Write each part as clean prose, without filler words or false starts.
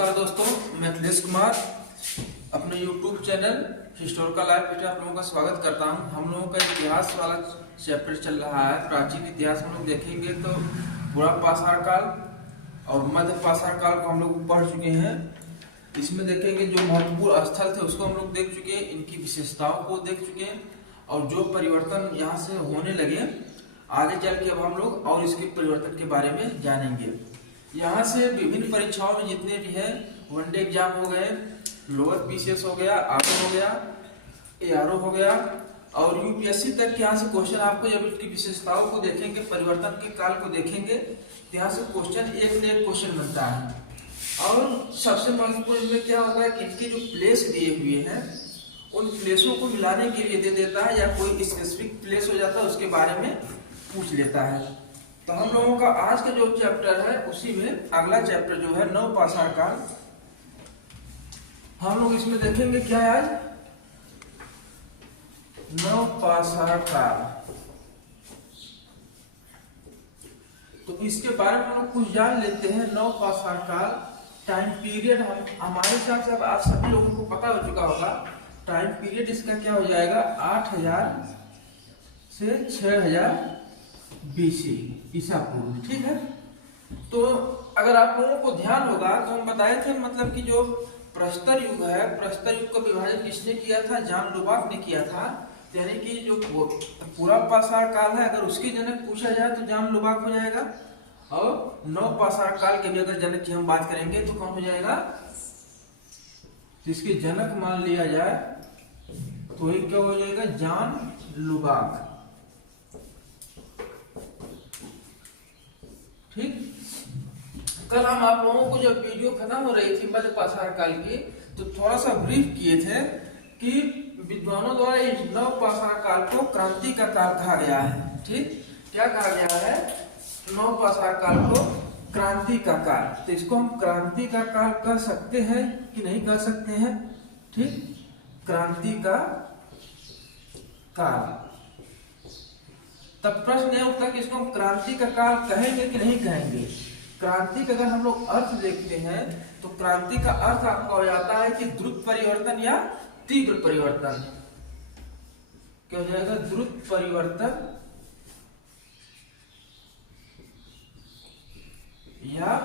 नमस्कार दोस्तों, मैं अखिलेश कुमार अपने YouTube चैनल हिस्टोरिकल लाइफ पे आप लोगों का स्वागत करता हूं। हम लोगों का इतिहास वाला चैप्टर चल रहा है। प्राचीन इतिहास हम लोग देखेंगे तो बुरा पाषाण काल और मध्य पाषाण काल को हम लोग पढ़ चुके हैं। इसमें देखेंगे जो महत्वपूर्ण स्थल थे उसको हम लोग देख चुके हैं, इनकी विशेषताओं को देख चुके हैं और जो परिवर्तन यहाँ से होने लगे आगे चल के अब हम लोग और इसके परिवर्तन के बारे में जानेंगे। यहाँ से विभिन्न परीक्षाओं में जितने भी है, वनडे एग्जाम हो गए, लोअर पीसीएस हो गया, आरओ हो गया, एआरओ हो गया और यूपीएससी तक के यहाँ से क्वेश्चन आपको जब इसकी विशेषताओं को देखेंगे, परिवर्तन के काल को देखेंगे, यहाँ से क्वेश्चन एक से एक क्वेश्चन बनता है। और सबसे महत्वपूर्ण इसमें क्या होता है कि इनके जो प्लेस दिए हुए हैं उन प्लेसों को मिलाने के लिए दे देता है या कोई स्पेसिफिक प्लेस हो जाता है उसके बारे में पूछ लेता है। तो हम लोगों का आज का जो चैप्टर है उसी में अगला चैप्टर जो है नव पाषाण काल, हम लोग इसमें देखेंगे क्या है आज नव पाषाण काल। तो इसके बारे में हम लोग कुछ जान लेते हैं। नव पाषाण काल टाइम पीरियड हमारे हिसाब से आप सभी लोगों को पता हो चुका होगा। टाइम पीरियड इसका क्या हो जाएगा 8000 से 6000 बीसी ईसा पूर्व, ठीक है। तो अगर आप लोगों को ध्यान होगा तो हम बताए थे मतलब कि जो प्रस्तर युग है, प्रस्तर युग का विभाजन किसने किया था? जॉन लुबाक ने किया था। यानी कि जो पूरा पाषाण काल है अगर उसके जनक पूछा जाए तो जॉन लुबाक हो जाएगा और नव पाषाण काल के भी अगर जनक की हम बात करेंगे तो कौन हो जाएगा? जिसके जनक मान लिया जाए तो ये क्या हो जाएगा? जॉन लुबाक, ठीक। कल हम आप लोगों को जब वीडियो खत्म हो रही थी मध्य पाषाण काल की तो थोड़ा सा ब्रीफ किए थे कि विद्वानों द्वारा इस नव पाषाण काल को क्रांति का काल कहा गया है, ठीक। क्या कहा गया है? नव पाषाण काल को क्रांति का काल। तो इसको हम क्रांति का काल कह सकते हैं कि नहीं कह सकते हैं, ठीक। क्रांति का काल। तब प्रश्न यह उठता है कि इसको हम क्रांति का काल कहेंगे कि नहीं कहेंगे। क्रांति का अगर हम लोग अर्थ देखते हैं तो क्रांति का अर्थ आपका हो जाता है कि द्रुत परिवर्तन या तीव्र परिवर्तन। क्या हो जाएगा? द्रुत परिवर्तन या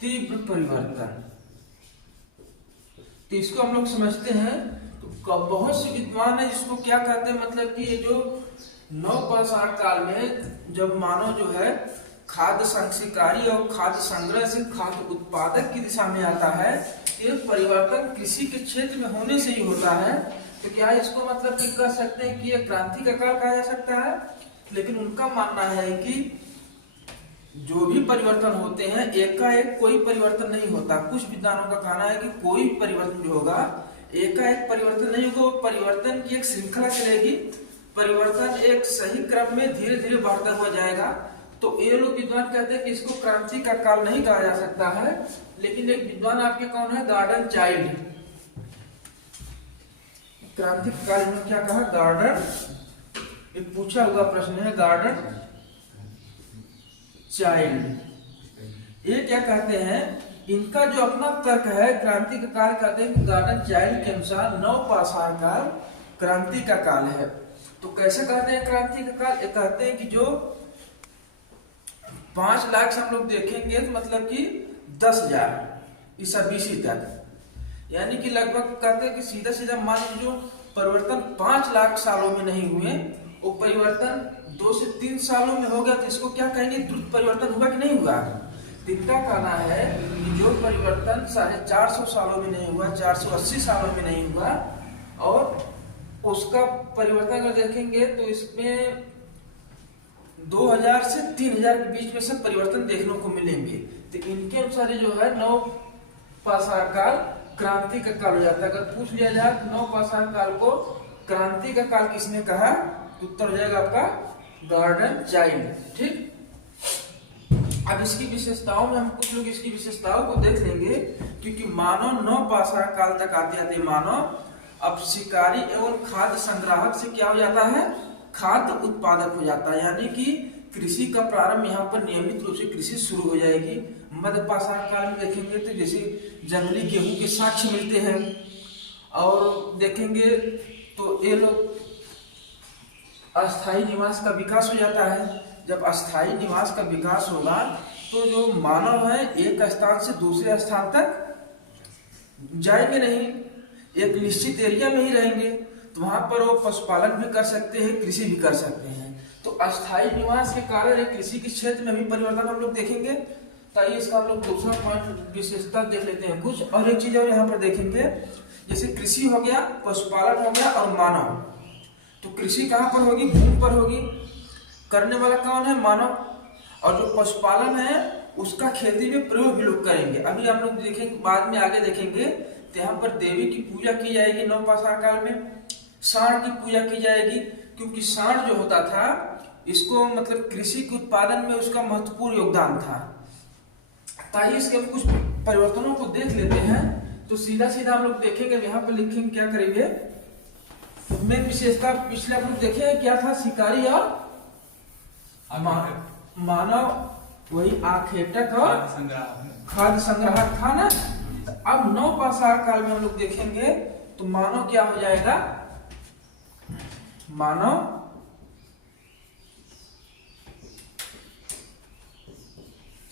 तीव्र परिवर्तन। तो इसको हम लोग समझते हैं। तो बहुत से विद्वान है जिसको क्या कहते हैं, मतलब कि ये जो नव पाषाण काल में जब मानव जो है खाद्य संस्कारी और खाद्य संग्रह से खाद्य उत्पादक की दिशा में आता है, ये परिवर्तन कृषि के क्षेत्र में होने से ही होता है। तो क्या इसको मतलब कि कह सकते हैं कि ये क्रांति का काल कहा जा सकता है। लेकिन उनका मानना है कि जो भी परिवर्तन होते हैं एकाएक कोई परिवर्तन नहीं होता। कुछ विद्वानों का कहना है कि कोई परिवर्तन जो होगा एकाएक परिवर्तन नहीं होगा, परिवर्तन की एक श्रृंखला चलेगी, परिवर्तन एक सही क्रम में धीरे धीरे बढ़ता हुआ जाएगा। तो ये लोग विद्वान कहते हैं कि इसको क्रांति का काल नहीं कहा जा सकता है। लेकिन एक विद्वान आपके कौन है? Garden child. क्रांति का काल इन्होंने क्या कहा? गार्डन, एक पूछा हुआ प्रश्न है, गार्डन चाइल्ड। ये क्या कहते हैं? इनका जो अपना तर्क है क्रांति का काल कहते हैं कि गार्डन चाइल्ड के अनुसार नव पाषाण काल क्रांति का काल है। तो कैसे कहते हैं क्रांति का काल? ये कहते हैं कि जो 5 लाख से हम लोग देखेंगे तो मतलब कि 10,000 ईसा बीसी तक, यानी कि लगभग कहते हैं कि सीधा सीधा मान लीजिए जो परिवर्तन 5 लाख सालों में नहीं हुए वो परिवर्तन 2 से 3 सालों में हो गया। तो इसको क्या कहेंगे? द्रुत परिवर्तन हुआ कि नहीं हुआ? इनका कहना है कि जो परिवर्तन 450 सालों में नहीं हुआ, 480 सालों में नहीं हुआ और उसका परिवर्तन अगर देखेंगे तो इसमें 2000 से 3000 के बीच में सब परिवर्तन देखने को मिलेंगे। तो इनके अनुसार जो है नव पाषाण काल क्रांति का काल हो जाता है। अगर पूछ लिया जाए नव पाषाण काल को क्रांति का काल किसने कहा, तो उत्तर हो जाएगा आपका गार्डन चाइल्ड, ठीक। अब इसकी विशेषताओं में हम कुछ लोग इसकी विशेषताओं को देख लेंगे, क्योंकि मानव नव पाषाण काल तक आते आते मानव अब शिकारी एवं खाद्य संग्राहक से क्या हो जाता है? खाद्य उत्पादक हो जाता है। यानी कि कृषि का प्रारंभ यहाँ पर नियमित रूप से कृषि शुरू हो जाएगी। मध्य पाषाण काल में देखेंगे तो जैसे जंगली गेहूं के साक्ष्य मिलते हैं, और देखेंगे तो ये लोग अस्थायी निवास का विकास हो जाता है। जब अस्थायी निवास का विकास होगा तो जो मानव है एक स्थान से दूसरे स्थान तक जाएंगे नहीं, एक निश्चित एरिया में ही रहेंगे, तो वहां पर वो पशुपालन भी कर सकते हैं, कृषि भी कर सकते हैं। तो अस्थायी निवास के कारण एक कृषि के क्षेत्र में भी परिवर्तन हम लोग देखेंगे। तो आइए इसका हम लोग दूसरा पॉइंट विशेषता देख लेते हैं कुछ। और एक चीज और यहाँ पर देखेंगे, जैसे कृषि हो गया, पशुपालन हो गया और मानव। तो कृषि कहाँ पर होगी? भूमि पर होगी। करने वाला कौन है? मानव। और जो पशुपालन है उसका खेती में प्रयोग भी लोग करेंगे। अभी हम लोग देखेंगे, बाद में आगे देखेंगे, तो यहाँ पर देवी की पूजा की जाएगी नवपाषाण काल में। सांड की पूजा की जाएगी, क्योंकि सांड जो होता था इसको मतलब कृषि के उत्पादन में उसका महत्वपूर्ण योगदान था। ताकि इसके कुछ परिवर्तनों को देख लेते हैं। तो सीधा सीधा हम लोग देखेंगे, यहाँ पर लिखेंगे, क्या करेंगे, मेन विशेषता पिछले हम लोग देखे क्या था? शिकारी और मानव, वही आखेटक और खाद्य संग्राहक था ना। अब नवपाषाण काल में हम लोग देखेंगे तो मानव क्या हो जाएगा? मानव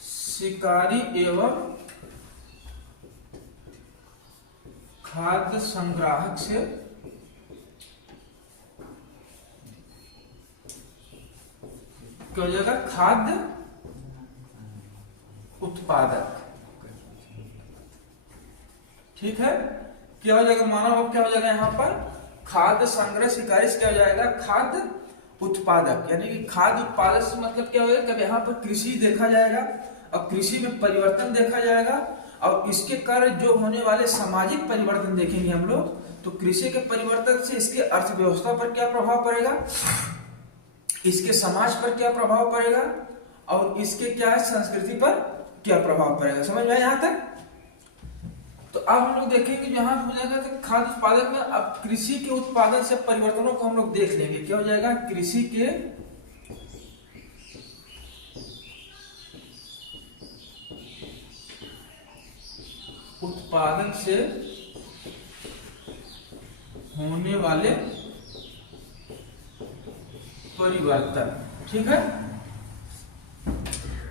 शिकारी एवं खाद्य संग्राहक से क्या हो जाएगा? खाद्य उत्पादक। ठीक है, क्या हो जाएगा? मानव अब क्या हो जाएगा? यहाँ पर खाद्य संग्रह शिकारी से क्या हो जाएगा? खाद्य उत्पादक। यानी कि खाद्य उत्पादक से मतलब क्या होगा? कब यहाँ पर कृषि देखा जाएगा और कृषि में परिवर्तन देखा जाएगा, और इसके कारण जो होने वाले सामाजिक परिवर्तन देखेंगे हम लोग। तो कृषि के परिवर्तन से इसके अर्थव्यवस्था पर क्या प्रभाव पड़ेगा, इसके समाज पर क्या प्रभाव पड़ेगा, और इसके क्या है संस्कृति पर क्या प्रभाव पड़ेगा। समझ में आया यहाँ तक? तो अब हम लोग देखेंगे जहां हो जाएगा तो खाद्य उत्पादक में अब कृषि के उत्पादन से परिवर्तनों को हम लोग देख लेंगे। क्या हो जाएगा? कृषि के उत्पादन से होने वाले परिवर्तन। ठीक है,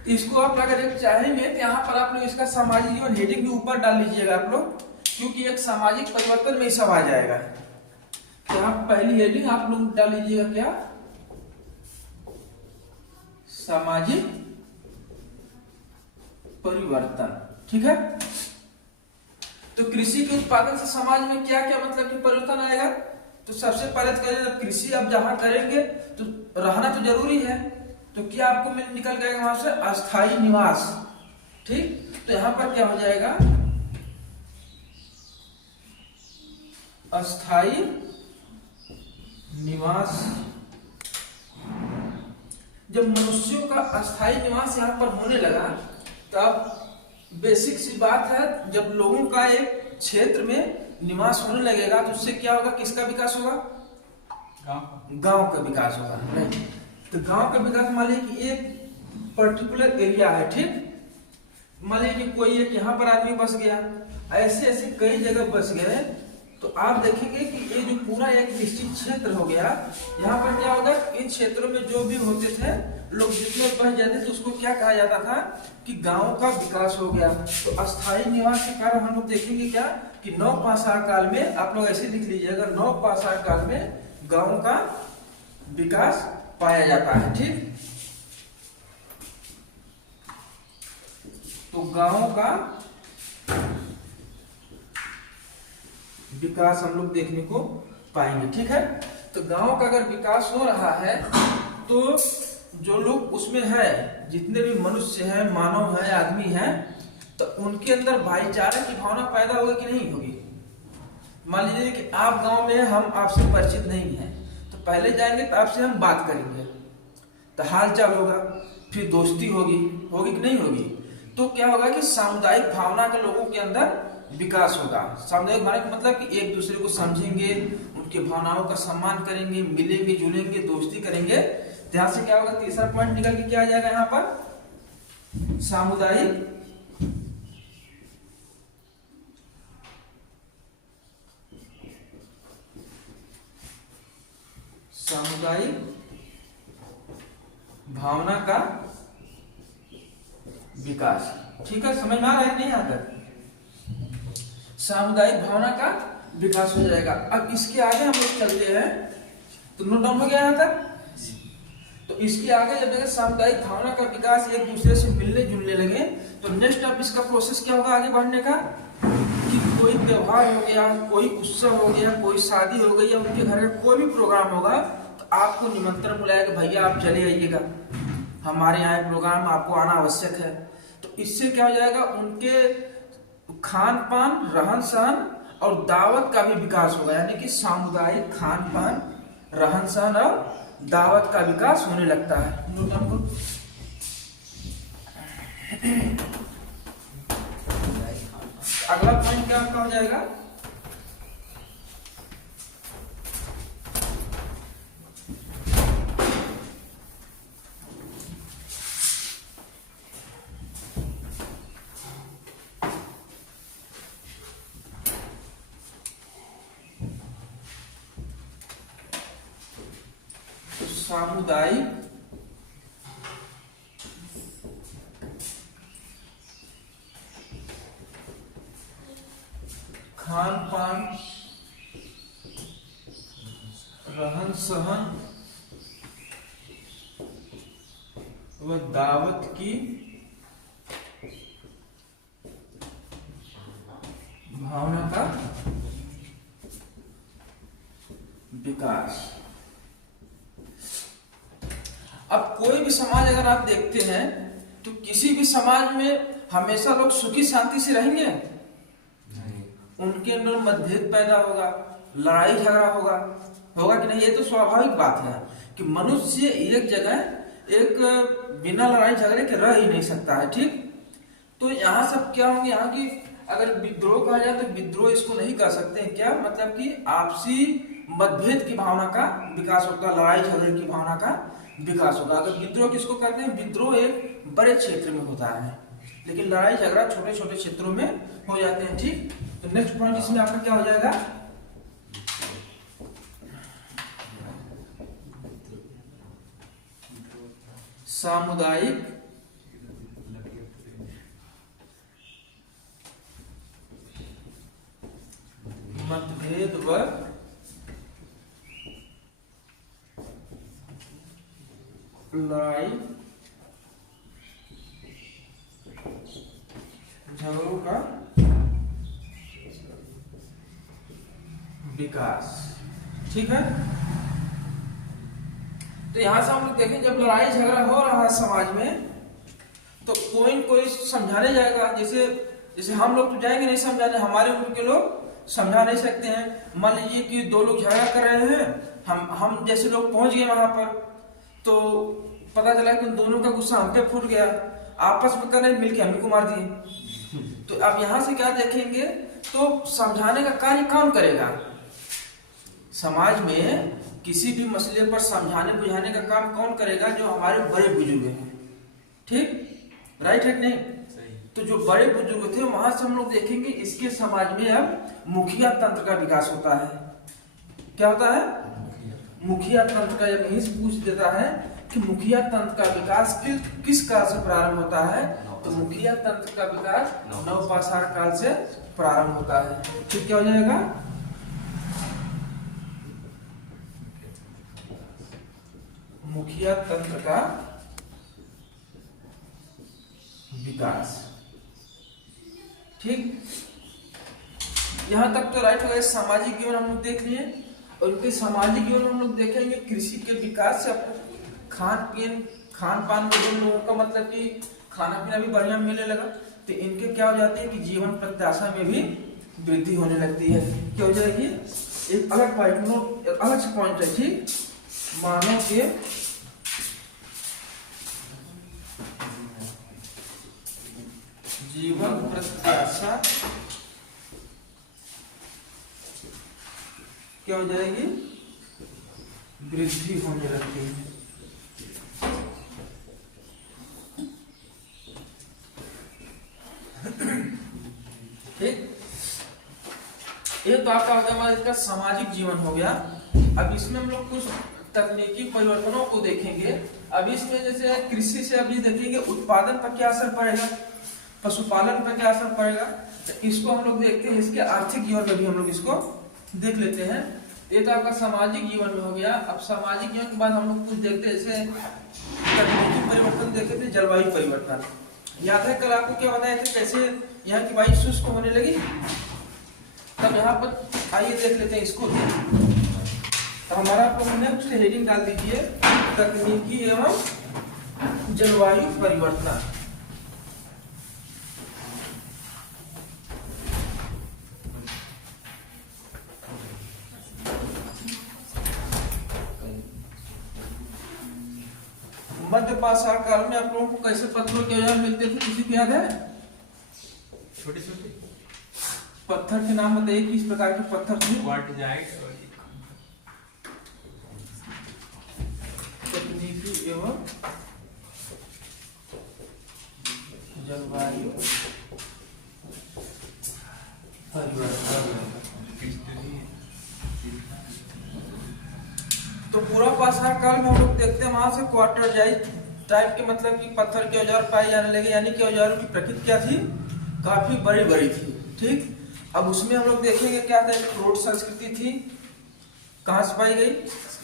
इसको आप अगर एक चाहेंगे तो यहाँ पर आप लोग इसका सामाजिक जीवन हेडिंग भी ऊपर डाल लीजिएगा आप लोग, क्योंकि एक सामाजिक परिवर्तन में ही सब आ जाएगा। तो यहाँ पहली हेडिंग आप लोग डाल लीजिएगा, क्या? सामाजिक परिवर्तन। ठीक है, तो कृषि के उत्पादन से समाज में क्या क्या मतलब कि परिवर्तन आएगा? तो सबसे पहले तो कृषि आप जहां करेंगे तो रहना तो जरूरी है, तो क्या आपको निकल जाएगा वहां से? अस्थायी निवास। ठीक, तो यहां पर क्या हो जाएगा? अस्थायी निवास। जब मनुष्यों का अस्थायी निवास यहाँ पर होने लगा, तब बेसिक सी बात है, जब लोगों का एक क्षेत्र में निवास होने लगेगा तो उससे क्या होगा? किसका विकास होगा? गांव का विकास होगा। नहीं तो गांव का विकास, मान लीजिए कि एक पर्टिकुलर एरिया है, ठीक, मान लीजिए कि कोई एक यहाँ पर आदमी बस गया, ऐसे ऐसे कई जगह बस गए, तो आप देखेंगे कि ये जो पूरा एक निश्चित क्षेत्र हो गया, यहाँ पर क्या होगा? इन क्षेत्रों में जो भी होते थे लोग, जितने बस जाते थे, उसको क्या कहा जाता था? कि गांव का विकास हो गया। तो अस्थायी निवास के कारण हम लोग देखेंगे क्या कि नवपाषाण काल में, आप लोग ऐसे लिख लीजिएगा, नवपाषाण काल में गांव का विकास पाया जाता है। ठीक, तो गांव का विकास हम लोग देखने को पाएंगे। ठीक है, तो गांव का अगर विकास हो रहा है तो जो लोग उसमें है, जितने भी मनुष्य हैं, मानव है, आदमी है, तो उनके अंदर भाईचारे की भावना पैदा होगी कि नहीं होगी? मान लीजिए कि आप गांव में, हम आपसे परिचित नहीं हैं, तो पहले जाएंगे तो आपसे हम बात करेंगे, तो हाल चाल होगा, फिर दोस्ती होगी कि नहीं होगी? तो क्या होगा कि सामुदायिक भावना के लोगों के अंदर विकास होगा। सामुदायिक भावना का मतलब कि एक दूसरे को समझेंगे, उनके भावनाओं का सम्मान करेंगे, मिलेंगे जुलेंगे, दोस्ती करेंगे, ध्यान से क्या होगा, तीसरा पॉइंट निकल के क्या आ जाएगा यहाँ पर, सामुदायिक भावना का विकास। ठीक है, समझ में आ रहा है नहीं यहाँ तक, सामुदायिक भावना का विकास हो जाएगा। अब इसके आगे हम लोग चलते हैं, तो नोट डाउन हो गया यहाँ तक। तो इसके आगे जब देखिए सामुदायिक भावना का विकास, एक दूसरे से मिलने जुलने लगे, तो नेक्स्ट अब इसका प्रोसेस क्या होगा आगे बढ़ने का, कि कोई त्योहार हो गया, कोई उत्सव हो गया, कोई शादी हो गई, या उनके घर का कोई भी प्रोग्राम होगा, तो आपको निमंत्रण बुलाया कि भैया आप चले आइएगा, हमारे यहाँ प्रोग्राम, आपको आना आवश्यक है। तो इससे क्या हो जाएगा, उनके खान पान, रहन सहन और दावत का भी विकास होगा, यानी कि सामुदायिक खान पान, रहन सहन और दावत का विकास होने लगता है। अगला पॉइंट क्या हो जाएगा, सामुदायिक खान पान, रहन सहन व दावत की भावना का विकास। अब कोई भी समाज अगर आप देखते हैं, तो किसी भी समाज में हमेशा लोग सुखी शांति से रहेंगे नहीं। उनके अंदर मतभेद पैदा होगा, लड़ाई झगड़ा होगा, होगा कि नहीं, ये तो स्वाभाविक बात है कि मनुष्य एक जगह एक बिना लड़ाई झगड़े के रह ही नहीं सकता है। ठीक, तो यहाँ सब क्या होंगे, यहाँ की अगर विद्रोह कहा जाए तो विद्रोह इसको नहीं कर सकते हैं, क्या मतलब कि आपसी मतभेद की भावना का विकास होगा, लड़ाई झगड़े की भावना का विकास होगा। अगर विद्रोह किसको कहते हैं, विद्रोह एक बड़े क्षेत्र में होता है, लेकिन लड़ाई झगड़ा छोटे छोटे क्षेत्रों में हो जाते हैं। ठीक, तो नेक्स्ट पॉइंट इसमें आपका क्या हो जाएगा, सामुदायिक मतभेद व लड़ाई झगड़ों का विकास। ठीक है, तो यहां से हम लोग देखें, जब लड़ाई झगड़ा हो रहा है समाज में, तो कोई न कोई समझाने जाएगा। जैसे जैसे हम लोग तो जाएंगे नहीं समझाने, हमारे उम्र के लोग समझा नहीं सकते हैं। मान लीजिए कि दो लोग झगड़ा कर रहे हैं, हम जैसे लोग पहुंच गए वहां पर, तो पता चला कि उन दोनों का गुस्सा हम पे फूट गया, आपस में कर रहे मिलके हम को मार दिए। तो अब यहां से क्या देखेंगे, तो समझाने का कार्य कौन करेगा, समाज में किसी भी मसले पर समझाने बुझाने का काम कौन करेगा, जो हमारे बड़े बुजुर्ग हैं। ठीक, राइट है नहीं, तो जो बड़े बुजुर्ग थे वहां से हम लोग देखेंगे इसके समाज में अब मुखिया तंत्र का विकास होता है। क्या होता है, मुखिया तंत्र का, जब यही पूछ देता है कि मुखिया तंत्र का विकास किस काल से प्रारंभ होता है, तो मुखिया तंत्र का विकास नवपाषाण काल से प्रारंभ होता है। फिर क्या हो जाएगा, मुखिया तंत्र का विकास। ठीक, यहां तक तो राइट हो गया। सामाजिक जीवन हम लोग देख लिए, और उनके सामाजिक जीवन हम लोग देखेंगे कृषि के विकास से खान पान में लोगों का मतलब कि खाना पीना भी बढ़िया मिलने लगा, तो इनके क्या हो जाते हैं कि जीवन प्रत्याशा में भी वृद्धि होने लगती है। क्या हो जाएगी, एक अलग पॉइंट, अलग से पॉइंट है। ठीक, मानव के जीवन प्रत्याशा क्या हो जाएगी, वृद्धि होने लगती है। ठीक, ये तो आपका हो गया इसका सामाजिक जीवन हो गया। अब इसमें हम लोग कुछ तकनीकी परिवर्तनों को देखेंगे। अब इसमें जैसे कृषि से अभी देखेंगे उत्पादन पर क्या असर पड़ेगा, पशुपालन पर क्या असर पड़ेगा, तो इसको हम लोग देखते हैं। इसके आर्थिक जीवन में भी हम लोग इसको देख लेते हैं। ये तो आपका सामाजिक जीवन में हो गया। अब सामाजिक जीवन के बाद हम लोग कुछ देखते हैं, जैसे तकनीकी परिवर्तन देखे थे, जलवायु परिवर्तन। याद है कल आपको क्या बताया था, कैसे यहाँ की वायु शुष्क होने लगी। तब यहाँ पर आइए देख लेते हैं इसको। तो हमारा आप लोगों ने उससे हेडिंग डाल दीजिए, तकनीकी एवं जलवायु परिवर्तन। मध्य पाषाण काल में आप लोगों को कैसे पत्थरों के औजार मिलते थे, किसी को याद है? छोटे छोटे पत्थर के नाम बताइए, किस प्रकार के पत्थर थे? क्वार्टजाइट और तकनीकी एवं जलवायु परिवर्तन। तो पूरा पाषाण काल में हम लोग देखते हैं वहां से क्वार्टरजाइट टाइप के मतलब कि पत्थर के औजार पाए जाने लगे, यानी कि औजारों की प्रकृति क्या थी, काफी बड़ी बड़ी थी। ठीक, अब उसमें हम लोग देखेंगे क्या था, क्रोट संस्कृति थी, कहाँ से पाई गई,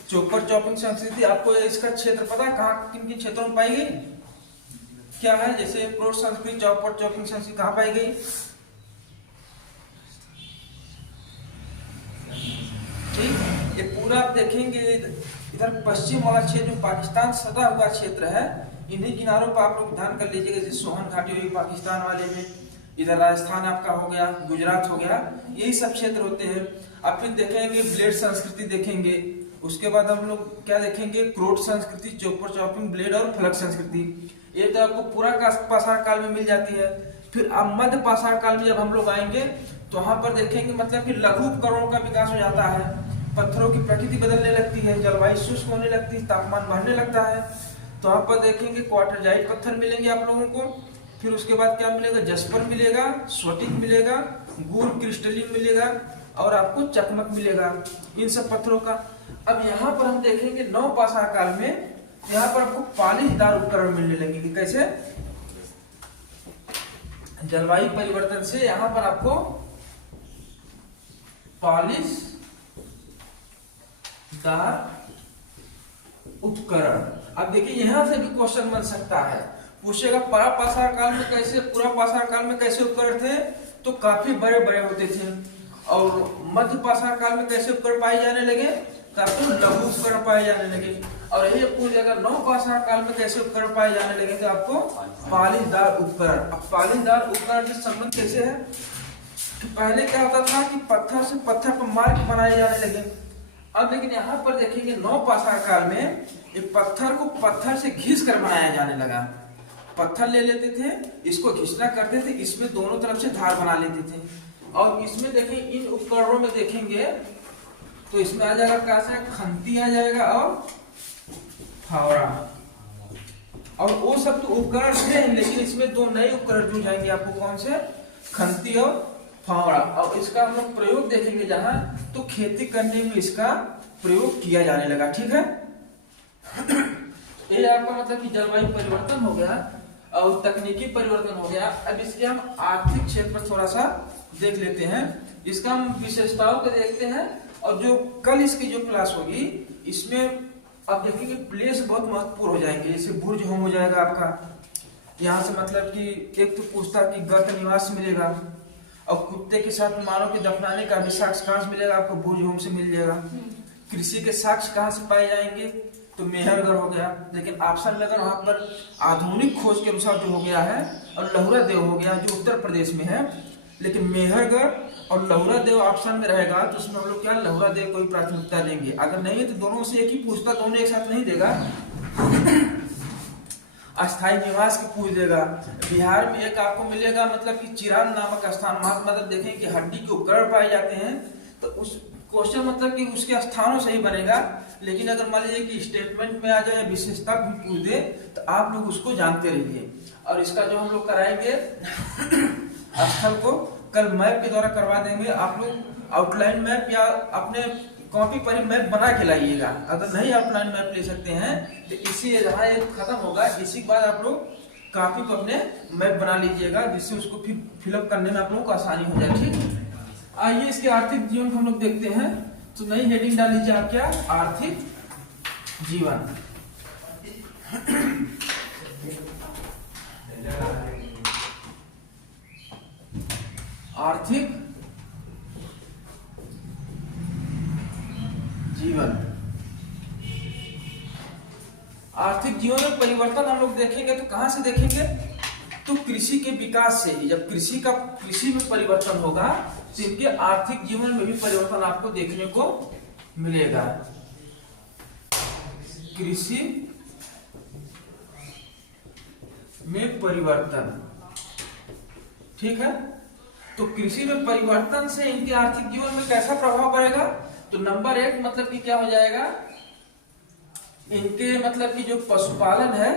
चोपर चॉपिंग संस्कृति। आपको इसका क्षेत्र पता है कहाँ किन किन क्षेत्रों में पाई गई, क्या है? जैसे क्रोट संस्कृति, चौपर चॉपिंग संस्कृति कहाँ पाई गई? ठीक, ये पूरा आप देखेंगे इधर पश्चिम वाला क्षेत्र जो पाकिस्तान सटा हुआ क्षेत्र है, इन्हीं किनारों पर आप लोग ध्यान कर लीजिएगा। जैसे सोहन घाटी हुई पाकिस्तान वाले में, इधर राजस्थान आपका हो गया, गुजरात हो गया, यही सब क्षेत्र होते हैं। अब फिर देखेंगे ब्लेड संस्कृति देखेंगे, उसके बाद हम लोग क्या देखेंगे, क्रोट संस्कृति, चोपर चॉपिंग, ब्लेड और फलक संस्कृति। ये तो आपको पूरा पाषाण काल में मिल जाती है। फिर अब मध्य पाषाण काल में जब हम लोग आएंगे तो वहां पर देखेंगे मतलब कि लघु उपकरणों का विकास हो जाता है, पत्थरों की प्रकृति बदलने लगती है, जलवायु शुष्क होने लगती है, तापमान बढ़ने लगता है। तो वहां पर देखेंगे क्वार्टरजाइट पत्थर मिलेंगे आप लोगों को। फिर उसके बाद क्या मिलेगा, जस्पर मिलेगा, स्फटिक मिलेगा, गुड़ क्रिस्टलिन मिलेगा और आपको चकमक मिलेगा, इन सब पत्थरों का। अब यहाँ पर हम देखेंगे नव पाषाण काल में यहाँ पर आपको पालिशदार उपकरण मिलने लगेंगे। कैसे? जलवायु परिवर्तन से यहाँ पर आपको पालिशदार उपकरण। अब देखिए यहाँ से भी क्वेश्चन बन सकता है, पूछेगा पूरा पाषाण काल में कैसे, पूरा पाषाण काल में कैसे उपकरण थे, तो काफी बड़े बड़े होते थे। और मध्य पाषाण काल में कैसे उपकरण पाए जाने लगे, काफी लघु उपकरण पाए जाने लगे। और यही पूछेगा नव पाषाण काल में कैसे उपकरण पाए जाने लगे, तो आपको पालिशदार उपकरण। अब पालिशदार उपकरण से संबंध कैसे है कि पहले क्या होता था कि पत्थर से पत्थर पर मार्ग बनाए जाने लगे। अब लेकिन यहाँ पर देखेंगे नव पाषाण काल में ये पत्थर को पत्थर से घिस कर बनाया जाने लगा। पत्थर ले लेते थे, इसको घिसना करते थे, इसमें दोनों तरफ से धार बना लेते थे। और इसमें देखें इन उपकरणों में देखेंगे तो इसमें आ जाएगा कैसे, खंती आ जाएगा और फावड़ा। और वो सब तो उपकरण थे, लेकिन इसमें दो नए उपकरण जुड़ जाएंगे आपको, कौन से, खंती और फावड़ा। और इसका हम लोग प्रयोग देखेंगे जहां, तो खेती करने में इसका प्रयोग किया जाने लगा। ठीक है, ये आपका मतलब कि जलवायु परिवर्तन हो गया और तकनीकी परिवर्तन हो गया। अब इसके हम आर्थिक क्षेत्र पर थोड़ा सा देख लेते हैं, इसका हम विशेषताओं को देखते हैं। और जो कल इसकी जो क्लास होगी इसमें आप देखेंगे प्लेस बहुत महत्वपूर्ण हो जाएंगे। जैसे बुर्ज होम हो जाएगा आपका, यहाँ से मतलब कि एक तो पूछता कि गत निवास मिलेगा, और कुत्ते के साथ मानव के दफनाने का भी साक्ष्य कहाँ से मिलेगा आपको, बुर्ज होम से मिल जाएगा। कृषि के साक्ष्य कहाँ से पाए जाएंगे, तो मेहरगढ़ हो गया। लेकिन ऑप्शन लगा वहां पर आधुनिक खोज के अनुसार जो हो गया है, और लहुरा देव हो गया जो उत्तर प्रदेश में है। लेकिन मेहरगढ़ और लहुरा देव ऑप्शन में रहेगा तो उसमें हम लोग क्या लहुरा देव को ही प्राथमिकता लेंगे। अगर नहीं है तो दोनों से एक ही पूछता, दोनों एक साथ नहीं देगा, अस्थायी निवास की पूछ देगा। बिहार में एक आपको मिलेगा मतलब कि चिरान नामक स्थान, मतलब देखें कि हड्डी के उपकरण पाए जाते हैं, तो उस क्वेश्चन मतलब कि उसके स्थानों से ही बनेगा। लेकिन अगर मान लीजिए कि स्टेटमेंट में आ जाए, विशेषता भी पूछ दे, तो आप लोग उसको जानते रहिए। और इसका जो हम लोग कराएंगे स्थल को कल मैप के द्वारा करवा देंगे। आप लोग आउटलाइन मैप या अपने कॉपी पर ही मैप बना के लाइएगा। अगर नहीं आउटलाइन मैप ले सकते हैं तो इसी जहाँ एक खत्म होगा इसी के बाद आप लोग कॉपी पर अपने मैप बना लीजिएगा, जिससे उसको फिर फिलअप करने में आप लोगों को आसानी हो जाए। ठीक, आइए इसके आर्थिक जीवन को हम लोग देखते हैं। तो नई हेडिंग डाल लीजिए आप, क्या? आर्थिक जीवन। आर्थिक जीवन। आर्थिक जीवन में परिवर्तन हम लोग देखेंगे तो कहां से देखेंगे? तो कृषि के विकास से ही। जब कृषि में परिवर्तन होगा तो इनके आर्थिक जीवन में भी परिवर्तन आपको देखने को मिलेगा। कृषि में परिवर्तन, ठीक है। तो कृषि में परिवर्तन से इनके आर्थिक जीवन में कैसा प्रभाव पड़ेगा? तो नंबर 1 मतलब कि क्या हो जाएगा, इनके मतलब कि जो पशुपालन है,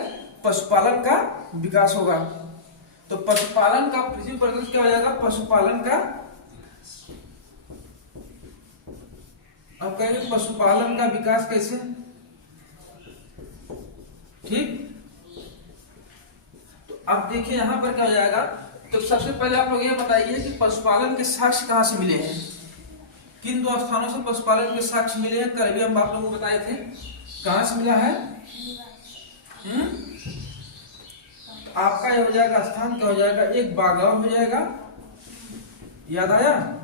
पशुपालन का विकास होगा। तो पशुपालन का कृषि परिवर्तन क्या हो जाएगा? पशुपालन का, अब कहेंगे पशुपालन का विकास कैसे? ठीक, तो अब देखिए यहां पर क्या हो जाएगा। तो सबसे पहले आप लोग ये बताइए कि पशुपालन के साक्ष्य कहां से मिले हैं? किन 2 स्थानों से पशुपालन के साक्ष्य मिले हैं? कल भी हम आप लोगों को बताए थे। कहां से मिला है? तो आपका ये हो जाएगा स्थान क्या हो जाएगा? एक बागौर हो जाएगा, याद आया?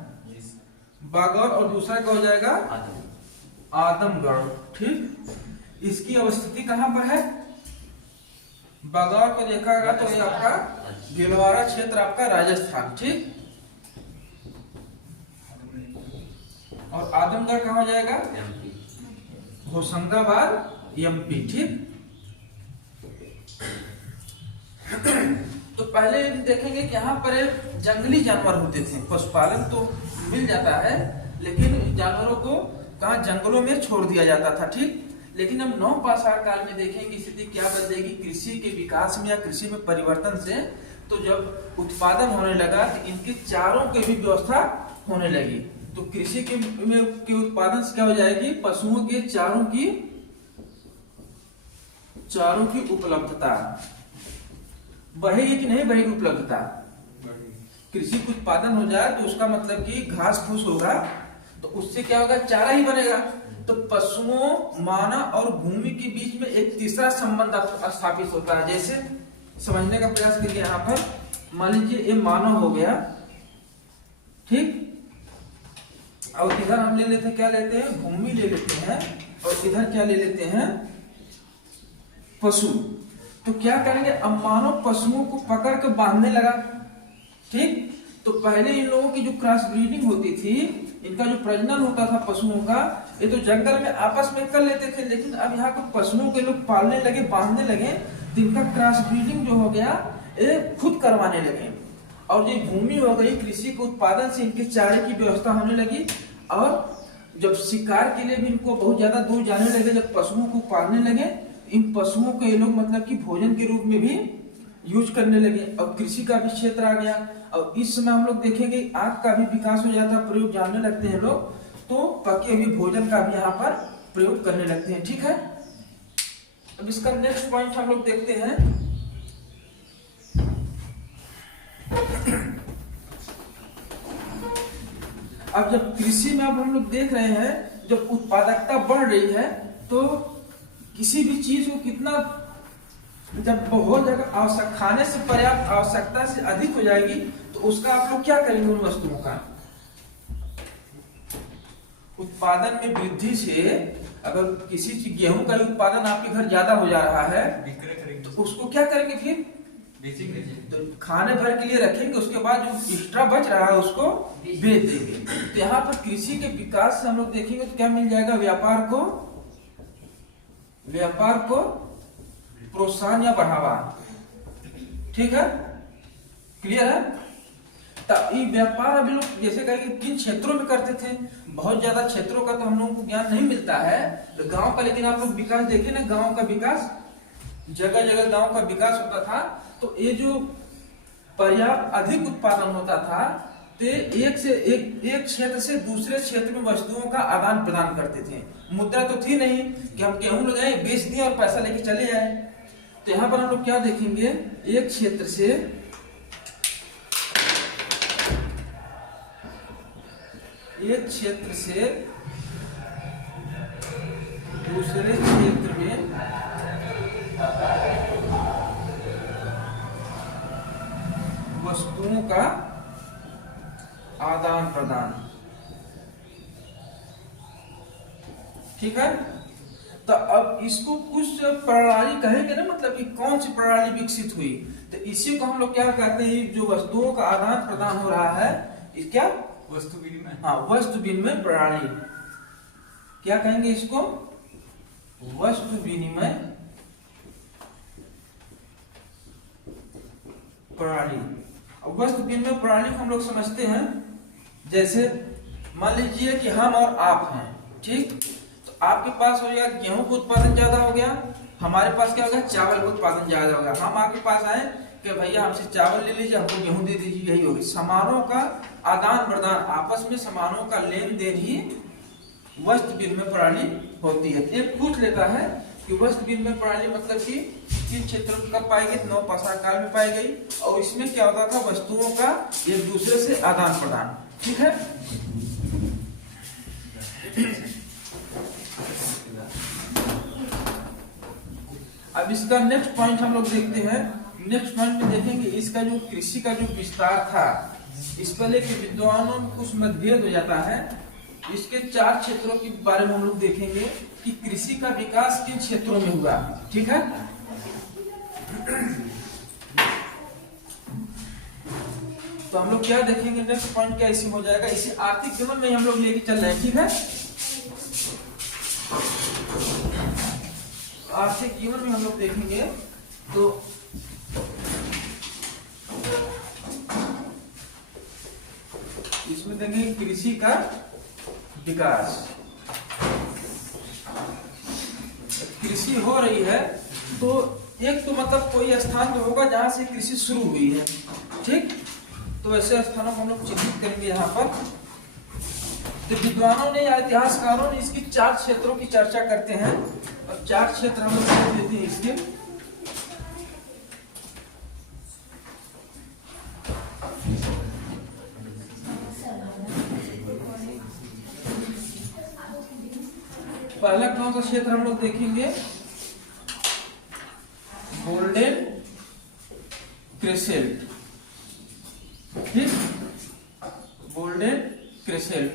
बागौर, और दूसरा क्या हो जाएगा? आदमगढ़। ठीक, इसकी अवस्थिति कहां पर है? बागौर को देखा गया तो ये आपका भीलवाड़ा क्षेत्र, आपका राजस्थान। ठीक, और आदमगढ़ कहां हो जाएगा? होशंगाबाद, एमपी। ठीक, तो पहले देखेंगे कि यहाँ पर जंगली जानवर होते थे। पशुपालन तो मिल जाता है लेकिन जानवरों को कहाँ जंगलों में छोड़ दिया जाता था। ठीक, लेकिन हम नवपाषाण काल में देखेंगे स्थिति क्या बदलेगी कृषि के विकास में या कृषि में परिवर्तन से। तो जब उत्पादन होने लगा तो इनके चारों की भी व्यवस्था होने लगी। तो कृषि के उत्पादन से क्या हो जाएगी? पशुओं के चारों की उपलब्धता बढ़ेगी कि नहीं बढ़ेगी? उपलब्धता, कृषि का उत्पादन हो जाए तो उसका मतलब कि घास फूस होगा तो उससे क्या होगा? चारा ही बनेगा। तो पशुओं, मानव और भूमि के बीच में एक तीसरा संबंध स्थापित होता है। जैसे समझने का प्रयास करिए। यहाँ पर मान लीजिए ये मानव हो गया, ठीक, और इधर हम ले लेते हैं, क्या लेते हैं? भूमि ले लेते हैं, और इधर क्या ले लेते हैं? पशु। तो क्या करेंगे? अब मानव पशुओं को पकड़ के बांधने लगा। ठीक, तो पहले इन लोगों की जो क्रॉस ब्रीडिंग होती थी, इनका जो प्रजनन होता था पशुओं का, ये तो जंगल में आपस में कर लेते थे। लेकिन अब यहाँ के पशुओं के लोग पालने लगे, बांधने लगे, तो इनका क्रॉस ब्रीडिंग जो हो गया ये खुद करवाने लगे। और ये भूमि हो गई, कृषि के उत्पादन से इनके चारे की व्यवस्था होने लगी। और जब शिकार के लिए भी इनको बहुत ज्यादा दूर जाने लगे, जब पशुओं को पालने लगे, इन पशुओं को ये लोग मतलब कि भोजन के रूप में भी यूज करने लगे। और कृषि का भी क्षेत्र आ गया। और इस समय हम लोग देखेंगे आग का भी विकास हो जाता है, प्रयोग जानने लगते हैं लोग, तो पके हुए भोजन का भी यहाँ पर प्रयोग करने लगते हैं। ठीक है, अब इसका नेक्स्ट पॉइंट हम लोग देखते हैं। अब जब कृषि में अब हम लोग देख रहे हैं, जब उत्पादकता बढ़ रही है तो किसी भी चीज को कितना, जब बहुत जगह आवश्यक खाने से पर्याप्त आवश्यकता से अधिक हो जाएगी तो उसका आप लोग क्या करेंगे? उन वस्तुओं का उत्पादन में वृद्धि से, अगर किसी चीज गेहूं का उत्पादन आपके घर ज्यादा हो जा रहा है तो उसको क्या करेंगे? फिर बेचेंगे, तो खाने भर के लिए रखेंगे, उसके बाद जो एक्स्ट्रा बच रहा है उसको बेच देंगे। तो यहाँ पर कृषि के विकास से हम लोग देखेंगे तो क्या मिल जाएगा? व्यापार को प्रोत्साहन या बढ़ावा। ठीक है, क्लियर है? तब ये व्यापार अभी लोग जैसे कहेंगे किन क्षेत्रों में करते थे, बहुत ज्यादा क्षेत्रों का तो हम लोगों को ज्ञान नहीं मिलता है तो गांव का, लेकिन आप लोग विकास देखे ना, गांव का विकास, जगह जगह गांव का विकास होता था। तो ये जो पर्याप्त अधिक उत्पादन होता था तो एक क्षेत्र से दूसरे क्षेत्र में वस्तुओं का आदान प्रदान करते थे। मुद्रा तो थी नहीं कि हम गेहूं लगाए बेच दिए और पैसा लेके चले आए। तो यहाँ पर हम लोग क्या देखेंगे, एक क्षेत्र से दूसरे क्षेत्र में वस्तुओं का आदान प्रदान। ठीक है, तो अब इसको कुछ प्रणाली कहेंगे ना, मतलब कि कौन सी प्रणाली विकसित हुई, तो इसी को हम लोग क्या कहते हैं, जो वस्तुओं का आदान प्रदान हो रहा है, इस क्या वस्तु विनिमय। हाँ, वस्तु विनिमय प्रणाली। क्या कहेंगे इसको, वस्तु विनिमय प्रणाली। वस्तु विनिमय प्रणाली को हम लोग समझते हैं, जैसे मान लीजिए कि हम और आप हैं, ठीक, तो आपके पास हो गया गेहूं का उत्पादन ज्यादा हो गया, हमारे पास क्या हो गया, चावल का उत्पादन ज्यादा हो गया। हम आपके पास आए कि भैया हमसे चावल ले लीजिए, हमको गेहूं दे दीजिए, यही होगी। सामानों का आदान प्रदान, आपस में सामानों का लेन देन ही वस्तु विनिमय प्रणाली होती है। एक पूछ लेता है कि वस्तु विनिमय प्रणाली मतलब कि किन क्षेत्रों में कब पाई गई, नवपाषाण काल में पाई गई, और इसमें क्या होता था, वस्तुओं का एक दूसरे से आदान प्रदान। ठीक है, अब इसका नेक्स्ट पॉइंट हम लोग देखते हैं। नेक्स्ट पॉइंट में देखेंगे इसका जो कृषि का जो विस्तार था, इस पर लेके विद्वानों में कुछ मतभेद हो जाता है। इसके 4 क्षेत्रों के बारे में हम लोग देखेंगे कि कृषि का विकास किन क्षेत्रों में हुआ। ठीक है, तो हम लोग क्या देखेंगे, नेक्स्ट पॉइंट क्या इसी हो जाएगा, इसी आर्थिक जीवन में हम लोग लेके चल रहे हैं। ठीक है, आर्थिक जीवन में हम लोग देखेंगे तो इसमें देखेंगे कृषि का विकास। कृषि हो रही है तो एक तो मतलब कोई स्थान तो होगा जहां से कृषि शुरू हुई है। ठीक, तो ऐसे स्थानों को हम लोग चिन्हित करेंगे यहाँ पर। तो विद्वानों ने या इतिहासकारों ने इसकी 4 क्षेत्रों की चर्चा करते हैं, और 4 क्षेत्र हम लोग देख लेते हैं इसके। पहला कौन सा क्षेत्र हम लोग देखेंगे, गोल्डन क्रेसेंट। ठीक, गोल्डन क्रेसेंट।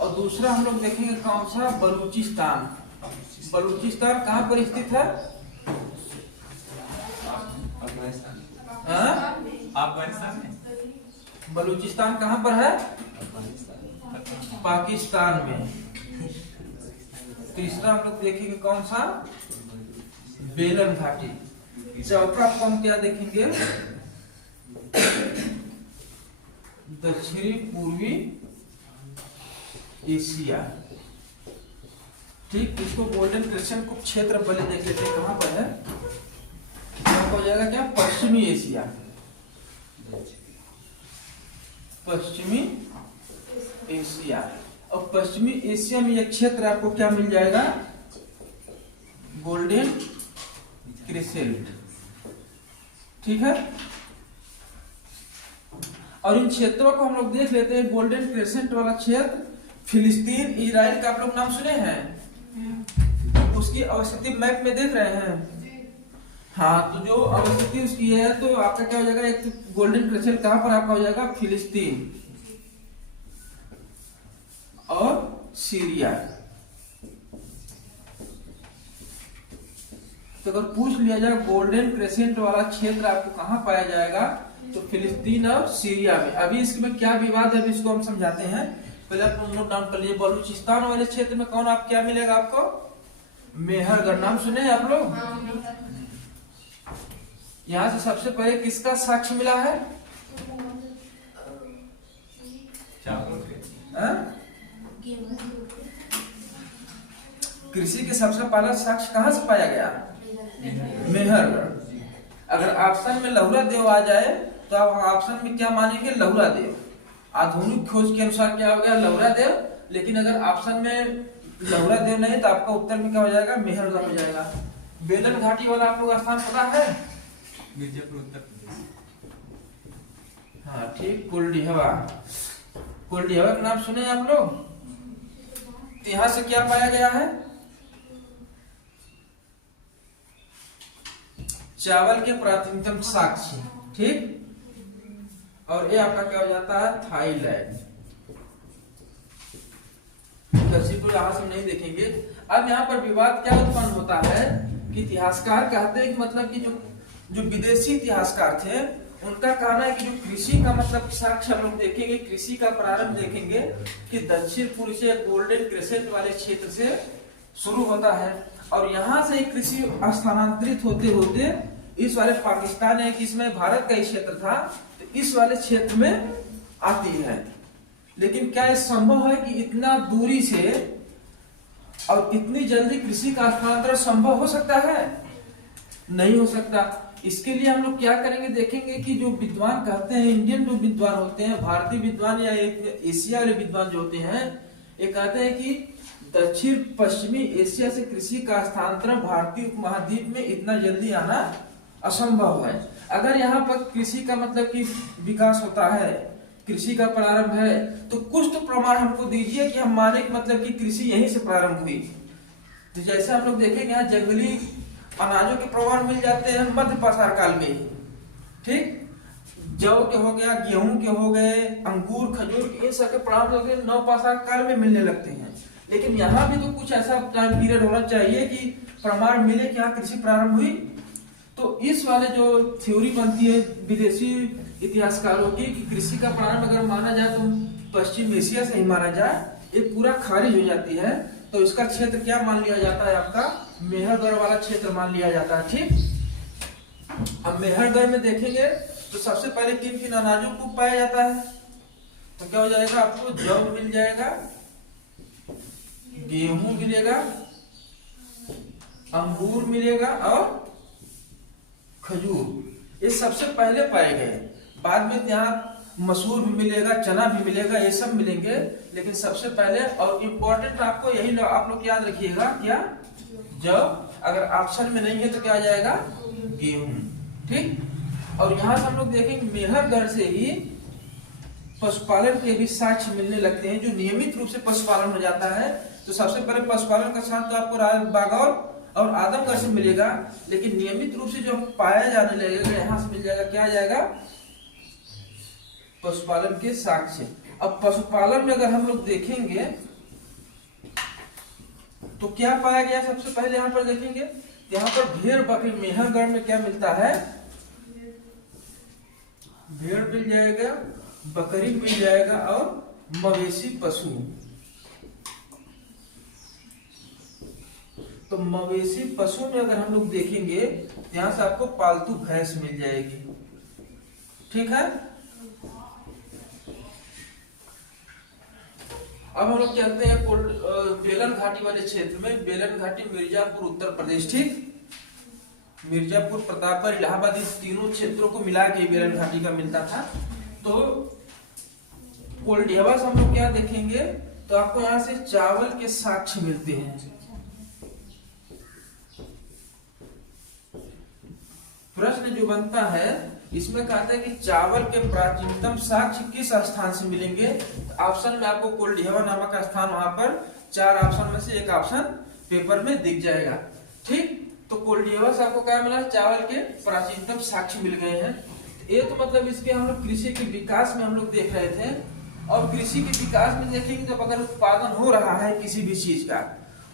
और दूसरा हम लोग देखेंगे कौन सा, बलूचिस्तान। बलूचिस्तान कहाँ पर स्थित है, अफगानिस्तान में। बलूचिस्तान कहाँ पर है, पाकिस्तान में। तीसरा हम लोग देखेंगे कौन सा, बेलन घाटी। चौथा को हम क्या देखेंगे, दक्षिणी पूर्वी एशिया। ठीक, इसको गोल्डन क्रेसेंट को क्षेत्र पहले देख लेते हैं कहां पर है। यहाँ हो जाएगा क्या, पश्चिमी एशिया। पश्चिमी एशिया, और पश्चिमी एशिया में एक क्षेत्र आपको क्या मिल जाएगा, गोल्डन क्रेसेंट। ठीक है, और इन क्षेत्रों को हम लोग देख लेते हैं। गोल्डन क्रेसेंट वाला क्षेत्र फिलिस्तीन, इजराइल का आप लोग नाम सुने हैं, उसकी अवस्थिति मैप में देख रहे हैं। हाँ, तो जो अवस्थिति उसकी है तो आपका क्या हो जाएगा, एक तो गोल्डन क्रेसेंट कहां पर आपका हो जाएगा, फिलिस्तीन और सीरिया। तो अगर पूछ लिया जाए गोल्डन क्रेसेंट वाला क्षेत्र आपको कहां पाया जाएगा, तो फिलिस्तीन और सीरिया में। अभी इसमें क्या विवाद है, अभी इसको हम समझाते हैं। पहले आप नोट डाउन कर लीजिए। बलूचिस्तान वाले क्षेत्र में कौन आप क्या मिलेगा आपको, मेहरगढ़। नाम सुने हैं आप लोग, यहाँ से सबसे पहले किसका साक्ष्य मिला है, कृषि के सबसे पहला साक्ष्य कहां से पाया गया, मेहरगढ़। अगर ऑप्शन में लहुरा देव आ जाए तो आप ऑप्शन में क्या मानेंगे, लहुरा देव। आधुनिक खोज के अनुसार क्या हो गया, लहुरा देव। लेकिन अगर ऑप्शन में लहुरा देव नहीं तो आपका उत्तर में क्या हो जाएगा, मेहरगढ़ हो जाएगा। बेलन घाटी वाला आप लोग स्थान पता है, मिर्जापुर उत्तर प्रदेश। हाँ ठीक, कुलडीहवा। कुलडीहवा का नाम सुने आप लोग? यहाँ से क्या पाया गया है, चावल के प्राचीनतम साक्ष्य। ठीक, और ये आपका क्या हो जाता है, थाईलैंड। दक्षिण यहाँ से नहीं देखेंगे। अब यहाँ पर विवाद क्या उत्पन्न होता है कि इतिहासकार कहते हैं कि मतलब कि जो विदेशी इतिहासकार थे उनका कहना है कि जो कृषि का मतलब साक्ष्य हम लोग देखेंगे, कृषि का प्रारंभ देखेंगे कि दक्षिण पूर्व से गोल्डन क्रेसेंट वाले क्षेत्र से शुरू होता है और यहाँ से कृषि स्थानांतरित होते होते इस वाले पाकिस्तान है कि इसमें भारत का ही क्षेत्र था, तो इस वाले क्षेत्र में आती है। लेकिन क्या ये संभव है कि इतना दूरी से और इतनी जल्दी कृषि का स्थानांतरण संभव हो सकता है? नहीं हो सकता। इसके लिए हम लोग क्या करेंगे, देखेंगे कि जो विद्वान कहते हैं, इंडियन जो विद्वान होते हैं, भारतीय विद्वान या एशिया वाले विद्वान जो होते हैं, ये कहते हैं कि दक्षिण पश्चिमी एशिया से कृषि का स्थानांतरण भारतीय उपमहाद्वीप में इतना जल्दी आना असंभव है। अगर यहाँ पर कृषि का मतलब कि विकास होता है, कृषि का प्रारंभ है, तो कुछ तो प्रमाण हमको दीजिए कि हम माने कि मतलब कि कृषि यहीं से प्रारंभ हुई। तो जैसे हम लोग देखेंगे यहाँ जंगली अनाजों के प्रमाण मिल जाते हैं मध्य पाषाण काल में ही। ठीक, जौ के हो गया, गेहूं के हो गए, अंगूर, खजूर, इन सब के प्रमाण नव पाषाण काल में मिलने लगते हैं। लेकिन यहाँ भी तो कुछ ऐसा टाइम पीरियड होना चाहिए कि प्रमाण मिले कि यहाँ कृषि प्रारंभ हुई। तो इस वाले जो थ्योरी बनती है विदेशी इतिहासकारों की कि कृषि का प्रारंभ अगर माना जाए तो पश्चिम एशिया से ही माना जाए, ये पूरा खारिज हो जाती है। तो इसका क्षेत्र क्या मान लिया जाता है, आपका मेहरगढ़ वाला क्षेत्र मान लिया जाता है। ठीक, अब मेहरगढ़ में देखेंगे तो सबसे पहले किन किन अनाजों को पाया जाता है, तो क्या हो जाएगा, आपको जौ मिल जाएगा, गेहूं मिलेगा, अंगूर मिलेगा और खजूर। ये सबसे पहले पाए गए। बाद में यहाँ मसूर भी मिलेगा, चना भी मिलेगा, ये सब मिलेंगे। लेकिन सबसे पहले और इम्पोर्टेंट आपको यही आप लोग याद रखिएगा, क्या, जौ। अगर ऑप्शन में नहीं है तो क्या आ जाएगा, गेहूं। ठीक, और यहाँ से हम लोग देखेंगे मेहरगढ़ से ही पशुपालन के भी साक्ष्य मिलने लगते हैं, जो नियमित रूप से पशुपालन हो जाता है। तो सबसे पहले पशुपालन का साथ तो आपको बागौर और आदमगढ़ से मिलेगा, लेकिन नियमित रूप से जो पाया जाने लगेगा यहाँ से मिल जाएगा, क्या आ जाएगा, पशुपालन के साक्ष्य। अब पशुपालन में अगर हम लोग देखेंगे तो क्या पाया गया, सबसे पहले यहाँ पर देखेंगे, यहाँ पर भेड़ बकरी, मेहरगढ़ में क्या मिलता है, भेड़ मिल जाएगा, बकरी मिल जाएगा और मवेशी पशु। तो मवेशी पशु में अगर हम लोग देखेंगे यहाँ से आपको पालतू भैंस मिल जाएगी। ठीक है, अब हम लोग चलते हैं बेलन घाटी वाले क्षेत्र में। बेलन घाटी मिर्जापुर उत्तर प्रदेश। ठीक, मिर्जापुर, प्रतापगढ़, इलाहाबाद, इस तीनों क्षेत्रों को मिला के बेलन घाटी का मिलता था। तो कोल्डिहवा से हम लोग क्या देखेंगे, तो आपको यहाँ से चावल के साक्ष्य मिलते हैं। प्रश्न जो बनता है इसमें कहता है कि चावल के प्राचीनतम साक्ष्य किस स्थान से मिलेंगे। ऑप्शन में आपको कोल्डिहवा नामक स्थान, वहां पर 4 ऑप्शन में से एक ऑप्शन पेपर में दिख जाएगा। ठीक, तो कोल्डिहवा से आपको क्या मिला, चावल के प्राचीनतम साक्ष्य मिल गए हैं। ये तो मतलब इसके हम लोग कृषि के विकास में हम लोग देख रहे थे, और कृषि के विकास में देखेंगे तो अगर उत्पादन हो रहा है किसी भी चीज का,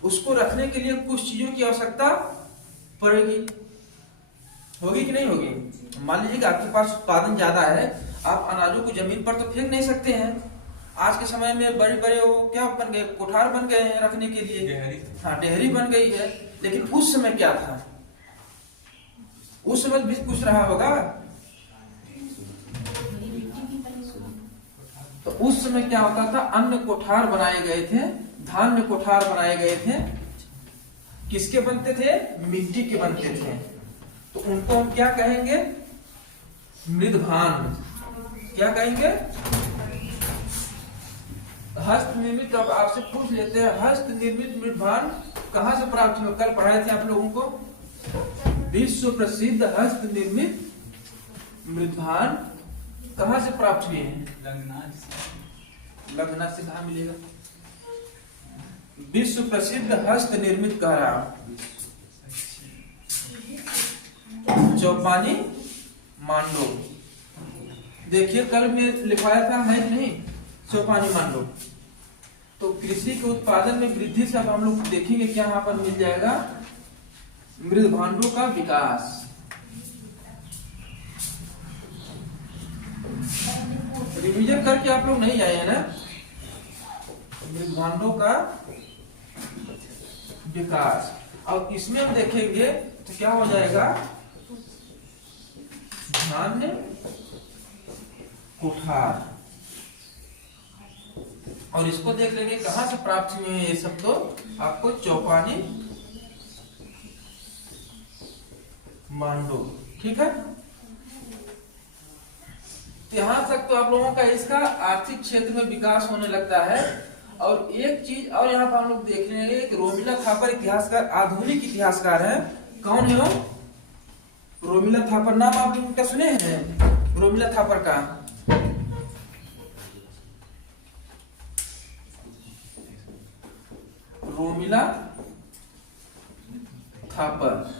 उसको रखने के लिए कुछ चीजों की आवश्यकता पड़ेगी, होगी कि नहीं होगी। मान लीजिए कि आपके पास उत्पादन ज्यादा है, आप अनाजों को जमीन पर तो फेंक नहीं सकते हैं। आज के समय में बड़े बड़े वो क्या बन गए, कोठार बन गए हैं रखने के लिए, हाँ डेहरी बन गई है। लेकिन उस समय क्या था, उस समय भी कुछ रहा होगा। तो उस समय क्या होता था, अन्न कोठार बनाए गए थे, धान्य कोठार बनाए गए थे। किसके बनते थे, मिट्टी के बनते थे। तो उनको हम क्या कहेंगे, मृदभान, क्या कहेंगे? हस्त निर्मित। अब आपसे पूछ लेते हैं, हस्त निर्मित मृदभान कहाँ से प्राप्त हुआ? कल पढ़ाए थे आप लोगों को। विश्व प्रसिद्ध हस्त निर्मित मृदभान कहाँ से प्राप्त हुए हैं? लग्ना से कहाँ मिलेगा? विश्व प्रसिद्ध हस्त निर्मित कह रहा हूं, चौपानी मांडो। देखिए कल में लिखवाया था, है कि नहीं? चौपानी मांडो। तो कृषि के उत्पादन में वृद्धि से अब हम लोग देखेंगे क्या यहाँ पर मिल जाएगा? मृदभांडों का विकास। रिवीजन करके आप लोग नहीं आए हैं ना? मृदभांडों का विकास। अब इसमें हम देखेंगे तो क्या हो जाएगा? धान्य कुठार। और इसको देख लेंगे कहां से प्राप्त हुए हैं ये सब, तो आपको चौपानी मांडो। ठीक है, यहां तक तो आप लोगों का इसका आर्थिक क्षेत्र में विकास होने लगता है। और एक चीज और यहाँ पर हम लोग देख लेंगे कि रोमिला थापर इतिहासकार, आधुनिक इतिहासकार है। कौन है वो? रोमिला थापर। नाम आप लोग सुने हैं रोमिला थापर का? रोमिला थापर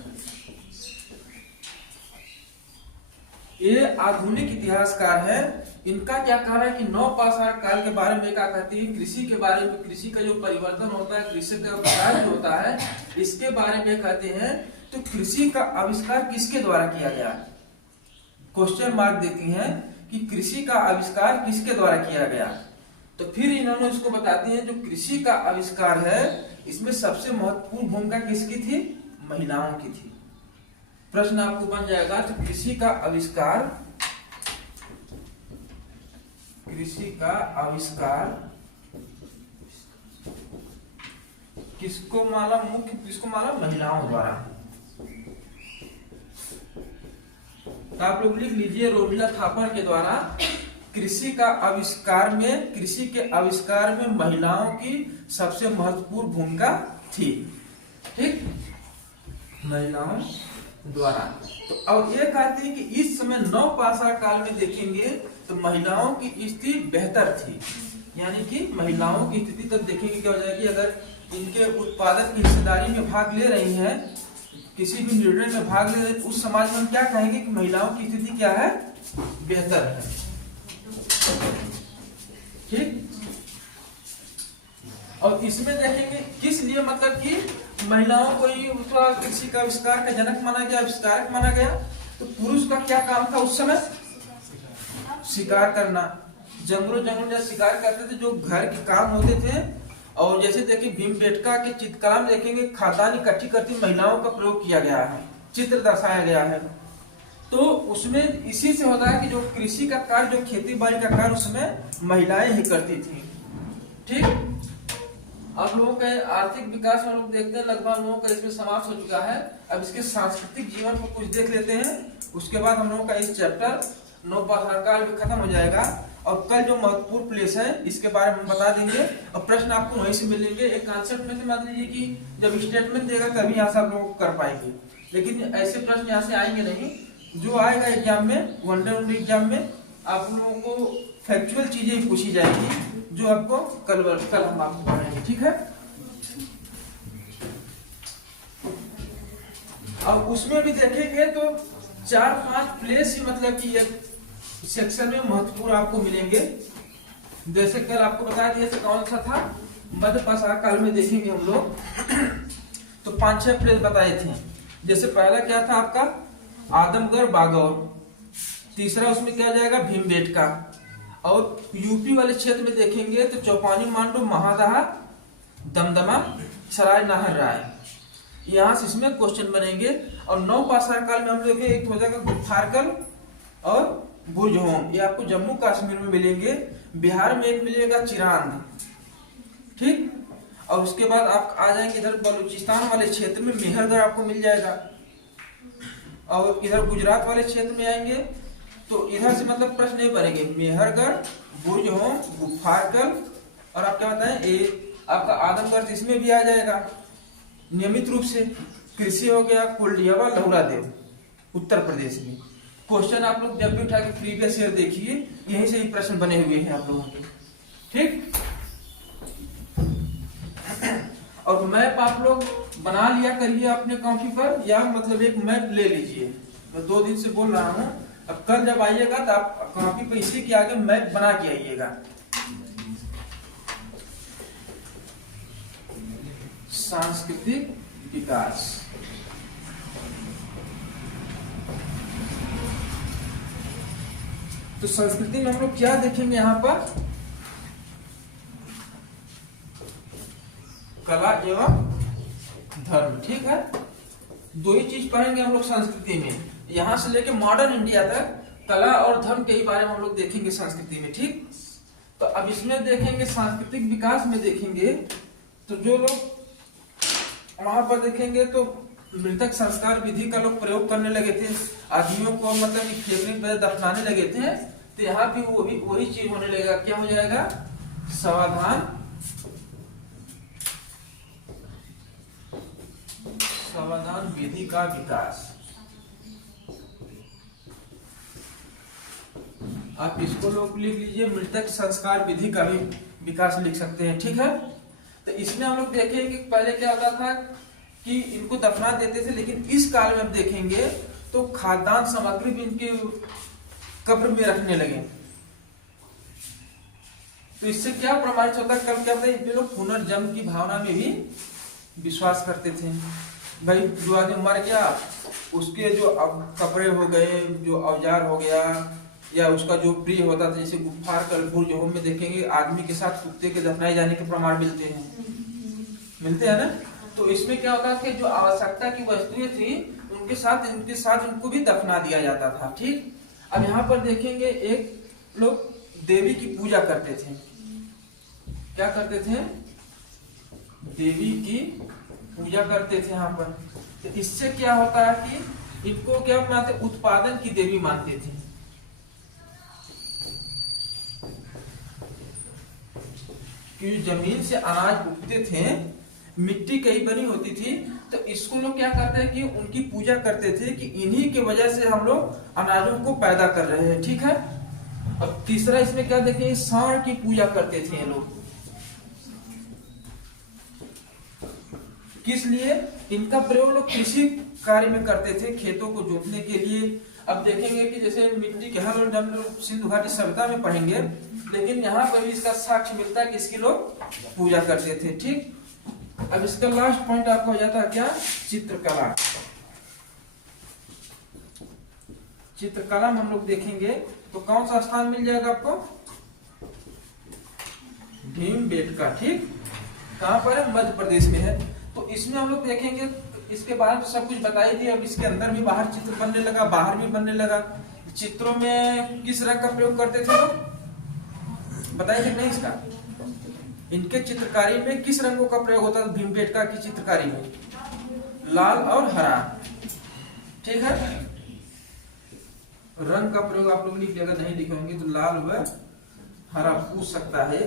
ये आधुनिक इतिहासकार है। इनका क्या कहना है कि नवपाषाण काल के बारे में क्या कहती है? कृषि के बारे में, कृषि का जो परिवर्तन होता है, कृषि का विकास जो होता है, इसके बारे में कहते हैं। तो कृषि का आविष्कार किसके द्वारा किया गया? क्वेश्चन मार्क देती हैं कि कृषि का आविष्कार किसके द्वारा किया गया। तो फिर इन्होंने उसको बताती हैं जो कृषि का आविष्कार है, इसमें सबसे महत्वपूर्ण भूमिका किसकी थी? महिलाओं की थी। प्रश्न आपको बन जाएगा तो कृषि का आविष्कार किसको माला? मुख्य किसको माला? महिलाओं द्वारा। तो आप लोग लिख लीजिए रोमिला थापर के द्वारा कृषि के आविष्कार में महिलाओं की सबसे महत्वपूर्ण भूमिका थी। ठीक, महिलाओं द्वारा। तो अब ये कहते हैं कि इस समय नवपाषाण काल में देखेंगे तो महिलाओं की स्थिति बेहतर थी। यानी कि महिलाओं की स्थिति तब देखेंगे क्या हो जाएगी, अगर इनके उत्पादन की हिस्सेदारी में भाग ले रही हैं, किसी भी निर्णय में भाग ले रहे, उस समाज में हम क्या कहेंगे कि महिलाओं की स्थिति क्या है? बेहतर है। ठीक, और इसमें देखेंगे किस लिए, मतलब कि महिलाओं को ही कृषि का आविष्कार का जनक माना गया, आविष्कारक माना गया। तो पुरुष का क्या काम था उस समय? शिकार करना। जंगलों जंगल शिकार करते थे, जो घर के काम होते थे। और जैसे देखिए भीमबेटका के चित्रकला में देखेंगे खाद्यान्न इकट्ठी करती महिलाओं का प्रयोग किया गया है, चित्र दर्शाया गया है। तो उसमें इसी से होता है कि जो कृषि का कार्य, जो खेती बाड़ी का कार्य, उसमें महिलाएं ही करती थी। ठीक, आप लोगों के आर्थिक विकास में लोग देखते हैं लगभग हम लोगों का इसमें समाप्त हो चुका है। अब इसके सांस्कृतिक जीवन को कुछ देख लेते हैं, उसके बाद हम लोगों का इस चैप्टर नवपाषाण काल भी खत्म हो जाएगा। और कल जो महत्वपूर्ण प्लेस है इसके बारे में हम बता देंगे और प्रश्न आपको वहीं से मिलेंगे। एक कॉन्सेप्ट में से मान लीजिए कि जब स्टेटमेंट देगा तभी यहाँ से आप लोग कर पाएंगे, लेकिन ऐसे प्रश्न यहाँ से आएंगे नहीं। जो आएगा एग्जाम में, वनडे एग्जाम में आप लोगों को फैक्चुअल चीजें ही पूछी जाएगी, जो आपको कल हम आपको पढ़ाएंगे। ठीक है, अब उसमें भी देखेंगे तो 4-5 प्लेस ही मतलब कि एक सेक्शन में महत्वपूर्ण आपको मिलेंगे। जैसे कल आपको बता दिया था कौन सा था, मध्यपाषाण काल में देखेंगे हम लोग तो 5-6 प्लेस बताए थे। जैसे पहला क्या था आपका आदमगढ़ बागौर, तीसरा उसमें क्या जाएगा भीमबेटका, और यूपी वाले क्षेत्र में देखेंगे तो चौपानी मांडो, महादहा, दमदमा, सराय नाहर राय। यहाँ से इसमें क्वेश्चन बनेंगे। और नवपाषाण काल में हम लोग एक हो जाएगा गुफ्फारकल और बुरजहोम, ये आपको जम्मू कश्मीर में मिलेंगे। बिहार में एक मिलेगा चिरांद। ठीक, और उसके बाद आप आ जाएंगे इधर बलूचिस्तान वाले क्षेत्र में मेहरगढ़ आपको मिल जाएगा। और इधर गुजरात वाले क्षेत्र में आएंगे तो इधर से मतलब प्रश्न नहीं बनेंगे। मेहरगढ़, बुर्जहोम, गुफारकल और आप क्या बताएं, ये आपका आदमगढ़ इसमें भी आ जाएगा नियमित रूप से। कृषि हो गया कुलडियावा, लहुरादेव उत्तर प्रदेश में। क्वेश्चन आप लोग जब भी उठा के प्रीवियस ईयर देखिए, यहीं से ही प्रश्न बने हुए हैं आप लोगों के, ठीक। और मैप आप लोग बना लिया करिए अपने कॉपी पर, या मतलब एक मैप ले लीजिए। मैं 2 दिन से बोल रहा हूँ, अब कल जब आइएगा तो आप कॉपी पे इसी के आगे मैप बना के आइएगा। सांस्कृतिक विकास, तो संस्कृति में हम लोग क्या देखेंगे यहाँ पर, कला एवं धर्म, ठीक है। 2 ही चीज पढ़ेंगे हम लोग संस्कृति में, यहाँ से लेके मॉडर्न इंडिया तक कला और धर्म के ही बारे में हम लोग देखेंगे संस्कृति में, ठीक। तो अब इसमें देखेंगे सांस्कृतिक विकास में देखेंगे, तो जो लोग वहां पर देखेंगे तो मृतक संस्कार विधि का लोग प्रयोग करने लगे थे, आदमियों को मतलब फेंकने पर दफनाने लगे थे। तो यहाँ भी वही चीज होने लगेगा, क्या हो जाएगा, समाधान विधि का विकास। आप इसको लोग लिख लीजिए, मृतक संस्कार विधि का भी विकास लिख सकते हैं, ठीक है। तो इसमें हम लोग देखेंगे कि पहले क्या होता था कि इनको दफना देते थे, लेकिन इस काल में हम देखेंगे तो खाद्यान्न सामग्री भी इनके कब्र में रखने लगे। तो इससे क्या प्रमाणित होता है, कल क्या होता है, ये लोग पुनर्जन्म की भावना में भी विश्वास करते थे। भाई जो आदमी मर गया, उसके जो कपड़े हो गए, जो औजार हो गया, या उसका जो प्रिय होता था, जैसे गुफारकल, बुर्जहोम में देखेंगे आदमी के साथ कुत्ते के दफनाए जाने के प्रमाण मिलते हैं ना। तो इसमें क्या होता था कि जो आवश्यकता की वस्तुएं थी उनके साथ उनको भी दफना दिया जाता था, ठीक। अब यहाँ पर देखेंगे एक लोग देवी की पूजा करते थे। क्या करते थे, देवी की पूजा करते थे यहाँ पर। तो इससे क्या होता है कि इनको क्या मानते, उत्पादन की देवी मानते थे। कि जमीन से अनाज उगते थे, मिट्टी कहीं बनी होती थी, तो इसको लोग क्या करते हैं कि उनकी पूजा करते थे कि इन्हीं के वजह से हम लोग अनाजों को पैदा कर रहे हैं, ठीक है। अब तीसरा इसमें क्या देखें, सांड की पूजा करते थे ये लोग। किस लिए, इनका प्रयोग लोग कृषि कार्य में करते थे, खेतों को जोतने के लिए। अब देखेंगे कि जैसे मिट्टी के हल हम लोग सिंधु घाटी सभ्यता में पढ़ेंगे, लेकिन यहाँ पर भी इसका साक्ष्य मिलता है कि इसकी लोग पूजा करते थे, ठीक। अब इसका लास्ट पॉइंट आपका हो जाता है क्या, चित्रकला। चित्रकला में हम लोग देखेंगे तो कौन सा स्थान मिल जाएगा आपको, भीमबेटका, ठीक। कहाँ पर है, मध्य प्रदेश में है। तो इसमें हम लोग देखेंगे, इसके बारे में सब कुछ बताई थी। अब इसके अंदर भी बाहर चित्र बनने लगा, बाहर भी बनने लगा। चित्रों में किस रंग का प्रयोग करते थे लोग, बताइए कि नहीं इसका, इनके चित्रकारी में किस रंगों का प्रयोग होता था, भीमबेटका की चित्रकारी में लाल और हरा, ठीक है। रंग का प्रयोग आप लोग लिख लिया, अगर नहीं लिखेंगे तो लाल व हरा पूछ सकता है।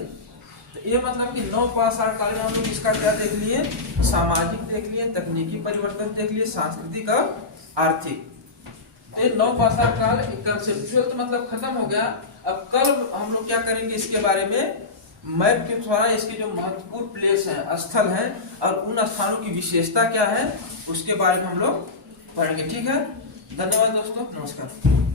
तो ये मतलब कि 9 पास 8 काल में हम लोग इसका क्या देख लिए, सामाजिक देख लिए, तकनीकी परिवर्तन देख लिए, सांस्कृतिक और आर्थिक। तो ये 9 पास 8 काल कंसेप्चुअल तो मतलब खत्म हो गया। अब कल हम लोग क्या करेंगे, इसके बारे में मैप के द्वारा इसके जो महत्वपूर्ण प्लेस हैं, स्थल हैं, और उन स्थानों की विशेषता क्या है उसके बारे में हम लोग पढ़ेंगे, ठीक है। धन्यवाद दोस्तों, नमस्कार।